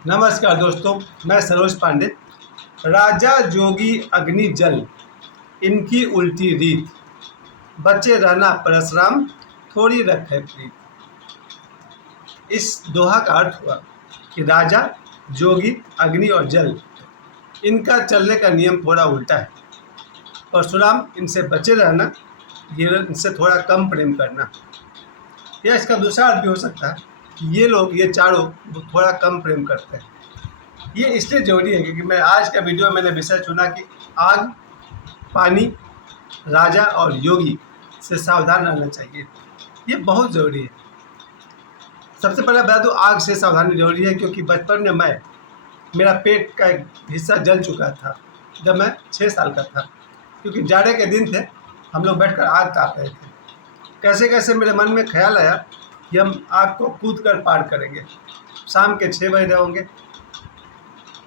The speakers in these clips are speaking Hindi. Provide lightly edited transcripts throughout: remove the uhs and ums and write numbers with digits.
नमस्कार दोस्तों, मैं सरोज पांडे। राजा जोगी अग्नि जल, इनकी उल्टी रीत, बचे रहना परशुराम, थोड़ी रखे प्रीत। इस दोहा का अर्थ हुआ कि राजा, जोगी, अग्नि और जल, इनका चलने का नियम थोड़ा उल्टा है। परशुराम, इनसे बचे रहना, ये इनसे थोड़ा कम प्रेम करना। या इसका दूसरा अर्थ भी हो सकता है कि ये लोग, ये चारों, वो थोड़ा कम प्रेम करते हैं। ये इसलिए जरूरी है क्योंकि मैं आज का वीडियो मैंने विषय चुना कि आग, पानी, राजा और योगी से सावधान रहना चाहिए। ये बहुत ज़रूरी है। सबसे पहले बता दूँ, आग से सावधानी जरूरी है क्योंकि बचपन में मेरा पेट का एक हिस्सा जल चुका था जब मैं 6 साल का था। क्योंकि जाड़े के दिन थे, हम लोग बैठकर आग ताप रहे थे। कैसे कैसे मेरे मन में ख्याल आया कि हम आग को कूद कर पार करेंगे। शाम के 6 बज रहे होंगे,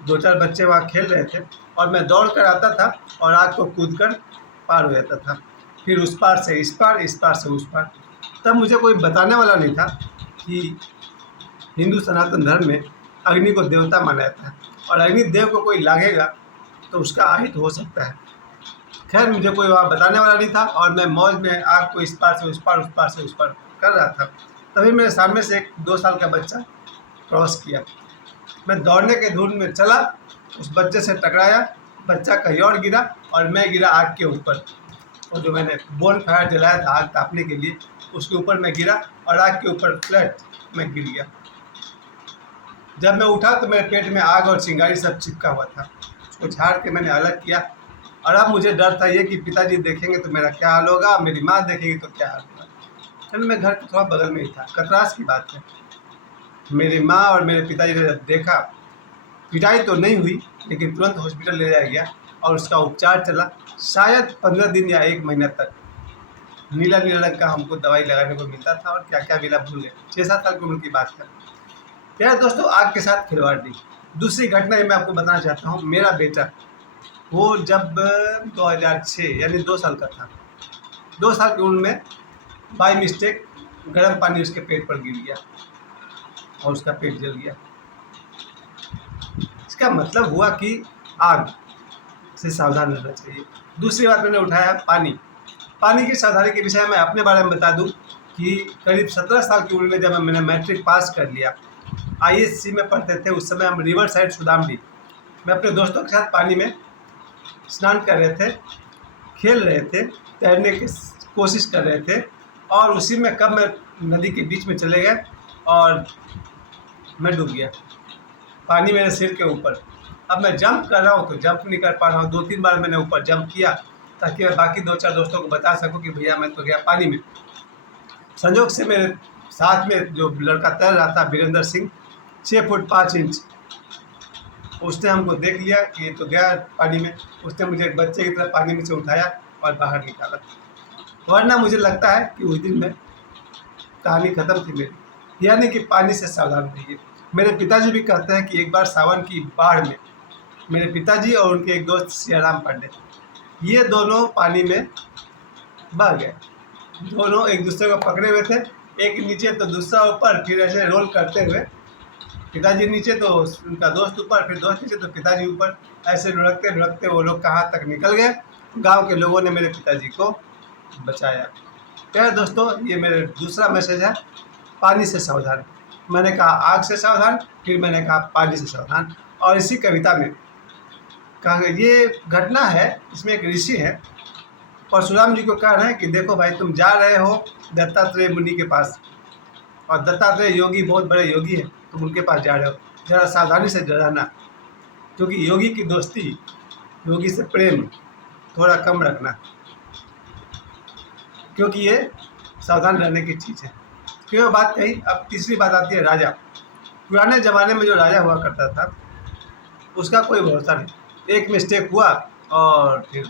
2-4 बच्चे वहाँ खेल रहे थे और मैं दौड़ कर आता था और आग को कूद कर पार हो जाता था। फिर उस पार से इस पार, इस पार से उस पार। तब मुझे कोई बताने वाला नहीं था कि हिंदू सनातन धर्म में अग्नि को देवता माना जाता है और अग्नि देव को कोई लागेगा तो उसका अहित हो सकता है। खैर, मुझे कोई वहाँ बताने वाला नहीं था और मैं मौज में आग को इस पार से उस पार, उस पार से उस पार कर रहा था। तभी मेरे सामने से एक 2 साल का बच्चा क्रॉस किया। मैं दौड़ने के धुन में चला, उस बच्चे से टकराया, बच्चा कहीं और गिरा और मैं गिरा आग के ऊपर। और जो मैंने बोन फायर जलाया था आग तापने के लिए, उसके ऊपर मैं गिरा और आग के ऊपर फ्लैट मैं गिर गया। जब मैं उठा तो मेरे पेट में आग और चिंगारी सब चिपका हुआ था। उसको झाड़ के मैंने अलग किया और अब मुझे डर था ये कि पिताजी देखेंगे तो मेरा क्या हाल होगा, मेरी माँ देखेगी तो क्या हाल होगा। चलो, मैं घर के थोड़ा बगल में ही था। कतरास की बात है। मेरी माँ और मेरे पिताजी ने जब देखा, पिटाई तो नहीं हुई लेकिन तुरंत हॉस्पिटल ले जाया गया और उसका उपचार चला शायद 15 दिन या 1 महीना तक। नीला नीला रंग का हमको दवाई लगाने को मिलता था और क्या क्या मिला भूल गए। 6-7 साल की उम्र की बात है। यार दोस्तों, आग के साथ खिलवाड़ नहीं। दूसरी घटना ये मैं आपको बताना चाहता हूँ। मेरा बेटा, वो जब 2006 यानी 2 साल का था, 2 साल की उम्र में बाई मिस्टेक गर्म पानी उसके पेट पर गिर गया और उसका पेट जल गया। इसका मतलब हुआ कि आग से सावधान रहना चाहिए। दूसरी बात मैंने उठाया पानी की सावधानी के विषय में अपने बारे में बता दूं कि करीब 17 साल की उम्र में जब मैंने मैट्रिक पास कर लिया, आईएससी में पढ़ते थे। उस समय हम रिवर साइड सुदामडी में अपने दोस्तों के साथ पानी में स्नान कर रहे थे, खेल रहे थे, तैरने की कोशिश कर रहे थे और उसी में कब मैं नदी के बीच में चले गए और मैं डूब गया। पानी मेरे सिर के ऊपर। अब मैं जंप कर रहा हूँ तो जंप नहीं कर पा रहा हूँ। 2-3 बार मैंने ऊपर जंप किया ताकि मैं बाकी 2-4 दोस्तों को बता सकूँ कि भैया मैं तो गया पानी में। संयोग से मेरे साथ में जो लड़का तैर रहा था, वीरेंद्र सिंह, 6 फुट 5 इंच, उसने हमको देख लिया कि तो गया पानी में। उसने मुझे एक बच्चे की तरह पानी में से उठाया और बाहर निकाला। वरना मुझे लगता है कि उस दिन में कहानी ख़त्म थी मेरी। यानी कि पानी से सावधान रहिए। मेरे पिताजी भी कहते हैं कि एक बार सावन की बाढ़ में मेरे पिताजी और उनके एक दोस्त सियाराम पांडे, ये दोनों पानी में बह गए। दोनों एक दूसरे को पकड़े हुए थे, एक नीचे तो दूसरा ऊपर, फिर ऐसे रोल करते हुए पिताजी नीचे तो उनका दोस्त ऊपर, फिर दोस्त नीचे तो पिताजी ऊपर। ऐसे लुढ़कते लुढ़कते वो लोग कहाँ तक निकल गए। गांव के लोगों ने मेरे पिताजी को बचाया। क्या दोस्तों, ये मेरा दूसरा मैसेज है, पानी से सावधान। मैंने कहा आग से सावधान, फिर मैंने कहा पानी से सावधान। और इसी कविता में कहा, ये घटना है, इसमें एक ऋषि है, परशुराम जी को कह रहे हैं कि देखो भाई, तुम जा रहे हो दत्तात्रेय मुनि के पास और दत्तात्रेय योगी बहुत बड़े योगी हैं, तुम उनके पास जा रहे हो, ज़रा सावधानी से रहना। क्योंकि योगी की दोस्ती, योगी से प्रेम थोड़ा कम रखना, क्योंकि ये सावधान रहने की चीज़ है। क्यों बात कही। अब तीसरी बात आती है राजा। पुराने ज़माने में जो राजा हुआ करता था उसका कोई भरोसा नहीं। एक मिस्टेक हुआ और फिर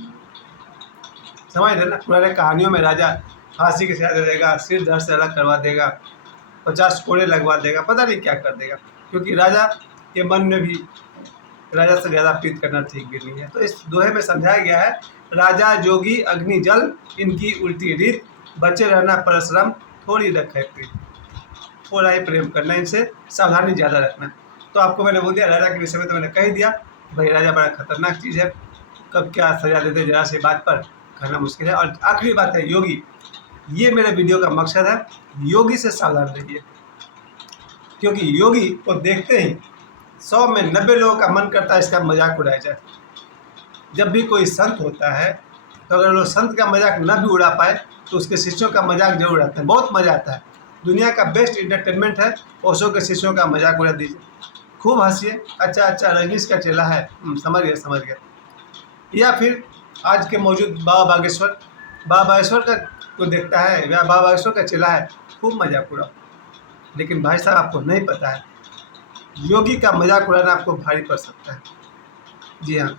समझ रहे ना, पुराने कहानियों में राजा फांसी की सजा दे देगा, सिर धड़ से अलग करवा देगा, 50 कोड़े लगवा देगा, पता नहीं क्या कर देगा। क्योंकि राजा के मन में भी राजा से ज़्यादा प्रीत करना ठीक भी नहीं है। तो इस दोहे में समझाया गया है, राजा जोगी अग्नि जल, इनकी उल्टी रीत, बचे रहना परशुराम, थोड़ी रखे प्रीत। थोड़ा ही प्रेम करना, इनसे सावधानी ज़्यादा रखना। तो आपको मैंने बोल दिया राजा के विषय में, तो मैंने कह दिया कि भाई राजा बड़ा खतरनाक चीज़ है, कब क्या सजा देते जरा से बात पर कहना मुश्किल है। और आखिरी बात है योगी, ये मेरे वीडियो का मकसद है, योगी से सावधान रहिए, क्योंकि योगी को देखते ही 100 में 90 लोगों का मन करता है इसका मजाक उड़ाया जाए। जब भी कोई संत होता है तो अगर वो संत का मजाक न भी उड़ा पाए तो उसके शिष्यों का मजाक जरूर उड़ाते हैं, बहुत मज़ा आता है। दुनिया का बेस्ट इंटरटेनमेंट है, ओशो के शिष्यों का मजाक उड़ा दीजिए, खूब हंसिए, अच्छा रजनीश का चेला है, समझ गया। या फिर आज के मौजूद बाबा बागेश्वर का को देखता है या बाबा बागेश्वर का चेला है, खूब मजाक उड़ाओ। लेकिन भाई साहब आपको नहीं पता है, योगी का मजाक उड़ाना आपको भारी पड़ सकता है। जी हाँ,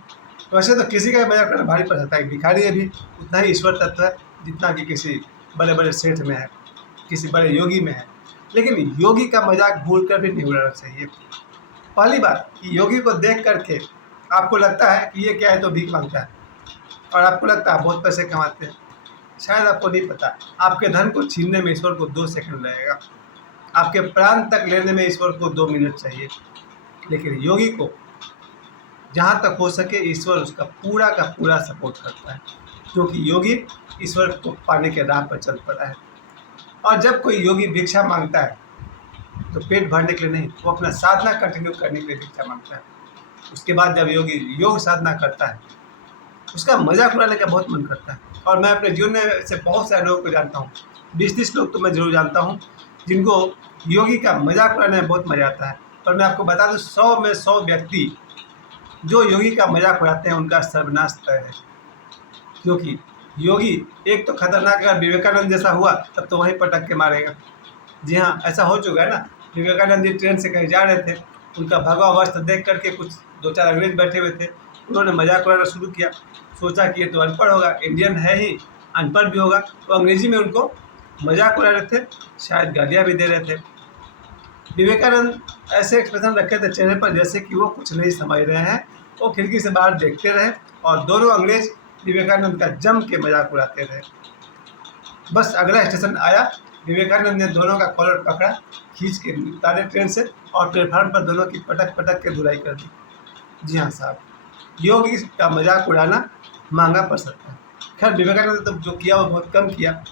वैसे तो किसी का मजाक उड़ाना भारी पड़ सकता है, भिखारी है भी उतना ही ईश्वर तत्व है जितना कि किसी बड़े बड़े सेठ में है, किसी बड़े योगी में है। लेकिन योगी का मजाक भूल कर भी नहीं उड़ाना चाहिए। पहली बात कि योगी को देख करके आपको लगता है कि ये क्या है, तो भीख मांगता है, और आपको लगता है बहुत पैसे कमाते हैं। शायद आपको नहीं पता, आपके धन को छीनने में ईश्वर को 2 सेकंड लगेगा, आपके प्राण तक लेने में ईश्वर को 2 मिनट चाहिए। लेकिन योगी को जहाँ तक हो सके ईश्वर उसका पूरा का पूरा सपोर्ट करता है, क्योंकि योगी ईश्वर को पाने के राह पर चल पड़ा है। और जब कोई योगी भिक्षा मांगता है तो पेट भरने के लिए नहीं, वो अपना साधना कंटिन्यू करने के लिए भिक्षा मांगता है। उसके बाद जब योगी योग साधना करता है उसका मजाक उड़ाने का बहुत मन करता है। और मैं अपने जीवन में से बहुत सारे लोगों को जानता हूँ, 20-30 लोग तो मैं जरूर जानता हूँ जिनको योगी का मजाक उड़ाने में बहुत मज़ा आता है। और मैं आपको बता दूँ 100 में 100 व्यक्ति जो योगी का मजाक उड़ाते हैं उनका सर्वनाश तय है, क्योंकि योगी एक तो खतरनाक, अगर विवेकानंद जैसा हुआ तब तो वहीं पटक के मारेगा। जी हाँ, ऐसा हो चुका है ना। विवेकानंद जी ट्रेन से कहीं जा रहे थे, उनका भगवा वस्त्र देख करके कुछ 2-4 अंग्रेज बैठे हुए थे, उन्होंने मजाक उड़ाना शुरू किया। सोचा कि ये तो अनपढ़ होगा, इंडियन है ही, अनपढ़ भी होगा, तो अंग्रेजी में उनको मजाक उड़ा रहे थे, शायद गालियाँ भी दे रहे थे। विवेकानंद ऐसे एक्सप्रेशन रखे थे चेहरे पर जैसे कि वो कुछ नहीं समझ रहे हैं। वो खिड़की से बाहर देखते रहे और दोनों अंग्रेज विवेकानंद का जम के मजाक उड़ाते रहे। बस अगला स्टेशन आया, विवेकानंद ने दोनों का कॉलर पकड़ा, खींच के उतारे ट्रेन से और प्लेटफार्म पर दोनों की पटक के धुलाई कर दी। जी हाँ साहब, योगी का मजाक उड़ाना महंगा पड़ सकता है। खैर विवेकानंद ने तो जो किया वो बहुत कम किया।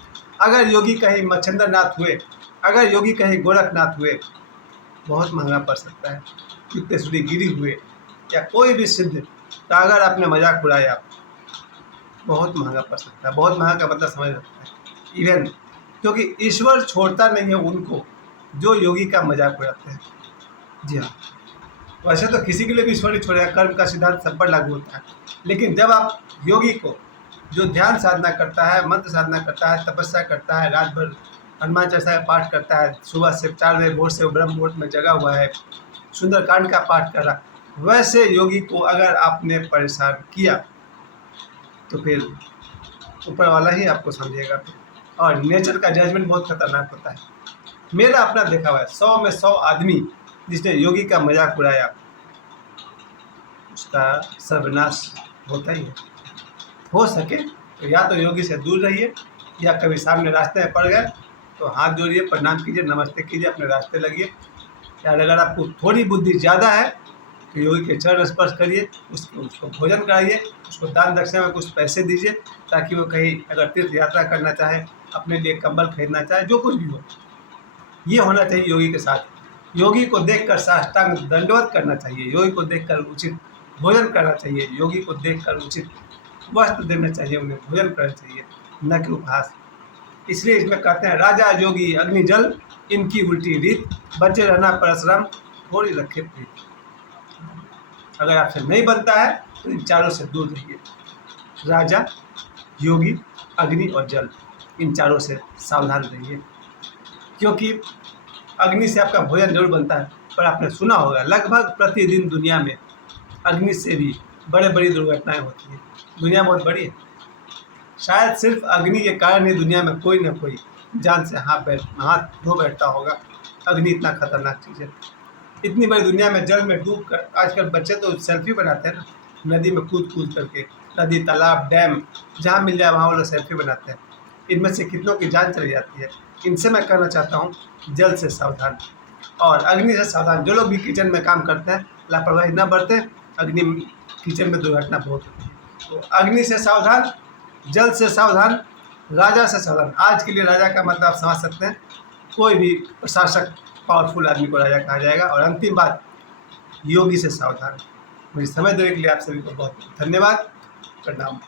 अगर योगी कहीं मच्छिंद्रनाथ हुए, अगर योगी कहीं गोरखनाथ हुए, बहुत महंगा पड़ सकता है। युक्तेश्वरी गिरी हुए या कोई भी सिद्ध का अगर आपने मजाक उड़ाया, बहुत महंगा पड़ सकता है। बहुत महंगा का मतलब समझ सकता है इवन, क्योंकि ईश्वर छोड़ता नहीं है उनको जो योगी का मजाक उड़ाते हैं। जी हाँ, वैसे तो किसी के लिए भी ईश्वर नहीं छोड़ेगा, कर्म का सिद्धांत सब पर लागू होता है। लेकिन जब आप योगी को जो ध्यान साधना करता है, मंत्र साधना करता है, तपस्या करता है, रात भर हनुमान चालीसा का पाठ करता है, सुबह से 4 बजे भोर से ब्रह्म मुहूर्त में जगा हुआ है, सुंदरकांड का पाठ कर रहा, वैसे योगी को अगर आपने परेशान किया तो फिर ऊपर वाला ही आपको समझेगा। और नेचर का जजमेंट बहुत खतरनाक होता है। मेरा अपना देखा हुआ है, 100 में 100 आदमी जिसने योगी का मजाक उड़ाया उसका सर्वनाश होता ही है। हो सके तो या तो योगी से दूर रहिए, या कभी सामने रास्ते में पड़ गए तो हाथ जोड़िए, प्रणाम कीजिए, नमस्ते कीजिए, अपने रास्ते लगिए। या अगर आपको थोड़ी बुद्धि ज़्यादा है तो योगी के चरण स्पर्श करिए, उसको भोजन कराइए, उसको दान दक्षिणा में कुछ पैसे दीजिए, ताकि वो कहीं अगर तीर्थ यात्रा करना चाहे, अपने लिए कंबल खरीदना चाहे, जो कुछ भी हो, ये होना चाहिए योगी के साथ। योगी को देखकर साष्टांग दंडवत करना चाहिए, योगी को देखकर उचित भोजन करना चाहिए, योगी को देखकर उचित वस्त्र देना चाहिए, उन्हें भोजन करना चाहिए, न कि उपहास। इसलिए इसमें कहते हैं राजा योगी अग्नि जल इनकी उल्टी रीत, बचे रहना परशुराम थोड़ी रखे प्रीत। अगर आपसे नहीं बनता है तो इन चारों से दूर रहिए, राजा योगी अग्नि और जल, इन चारों से सावधान रहिए। क्योंकि अग्नि से आपका भोजन जरूर बनता है, पर आपने सुना होगा लगभग प्रतिदिन दुनिया में अग्नि से भी बड़ी दुर्घटनाएं होती हैं। दुनिया बहुत बड़ी है, शायद सिर्फ अग्नि के कारण ही दुनिया में कोई ना कोई जान से हाथ धो बैठता होगा। अग्नि इतना खतरनाक चीज़ है। इतनी बड़ी दुनिया में जल में डूब कर आजकल बच्चे तो सेल्फी बनाते हैं ना, नदी में कूद करके, नदी तालाब डैम जहाँ मिल जाए वहाँ वो लोग सेल्फी बनाते हैं। इनमें से कितनों की जान चली जाती है। इनसे मैं कहना चाहता हूँ जल से सावधान। और अग्नि से सावधान। जो लोग भी किचन में काम करते हैं लापरवाही न बरतें, अग्नि किचन में दुर्घटना बहुत होती है। तो अग्नि से सावधान, जल से सावधान, राजा से सावधान। आज के लिए राजा का मतलब आप समझ सकते हैं, कोई भी प्रशासक पावरफुल आदमी को राजा कहा जाएगा। और अंतिम बात, योगी से सावधान। मुझे समय देने के लिए आप सभी को बहुत धन्यवाद। प्रणाम।